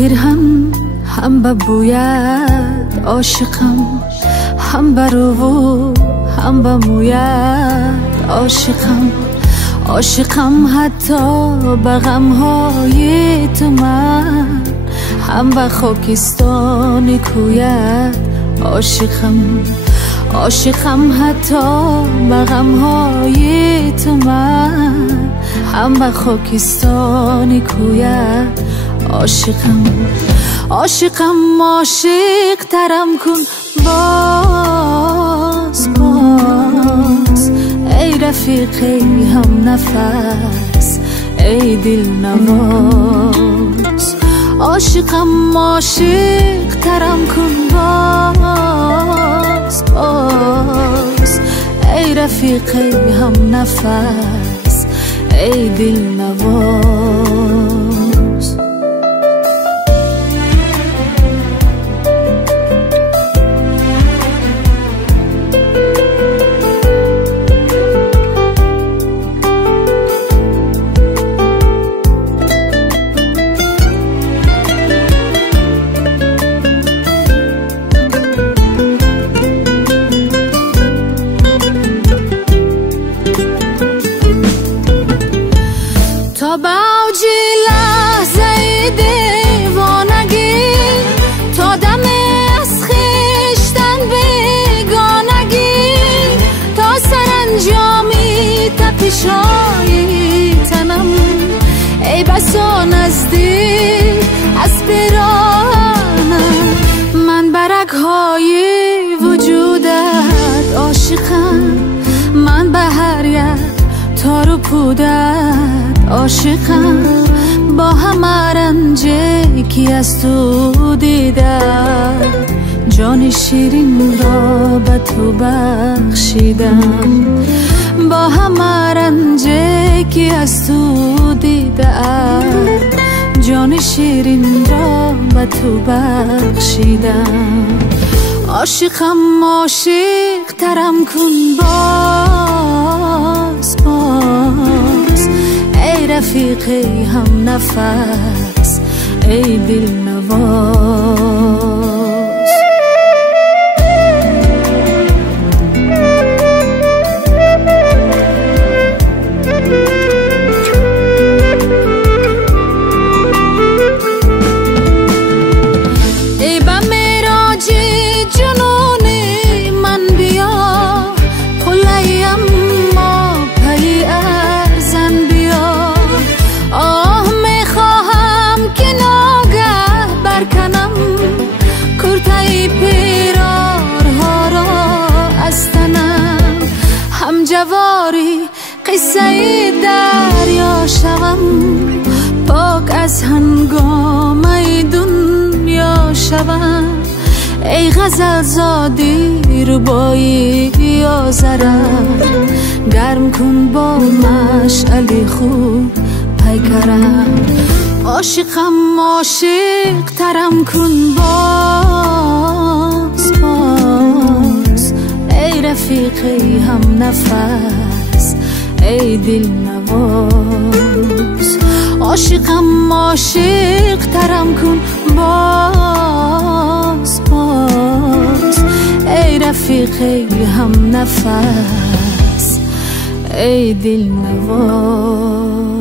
پیرهن هم به بویت عاشقم، هم به رو هم به مویت عاشقم. عاشقم حتی به غمهای تو من، هم به خاکستان کویت عاشقم. عاشقم حتی به غمهای تو من، هم به خاکستان کویت عاشقم. عاشقم عاشق ترم کن باز باز، ای رفیقی هم نفس، ای دل نواز. عاشقم عاشق ترم کن باز باز، ای رفیقی هم نفس، ای دل نواز. تا به اوج لحظه دیوانگی، تا دم از خویشتن بیگانگی، تا سرانجامی تپش‌های تنم، ای بسا نزدیک از پیرانم. من برگ‌های وجودت عاشقم، من به هر یک تار و پودت عاشقم. با همه رنجی که از تو دیدم، جان شیرین را به تو بخشیدم. با همه رنجی که از تو دیدم، جان شیرین را به تو بخشیدم. عاشقم عاشق ترم کن باز باز، ای رفیقی هم نفس، ای دل نواز. جواری قصه دریا شوم، پاک از هنگامه دنیا شوم. ای غزل زادی ربایی آزرم، گرم کن با مشعل خوب پیکرم. عاشقم عاشق ترم کن باز باز، ای رفیقی هم نفس، ای دل نواز. عاشقم عاشق ترم کن باز باز، ای رفیقی هم نفس، ای دل نواز.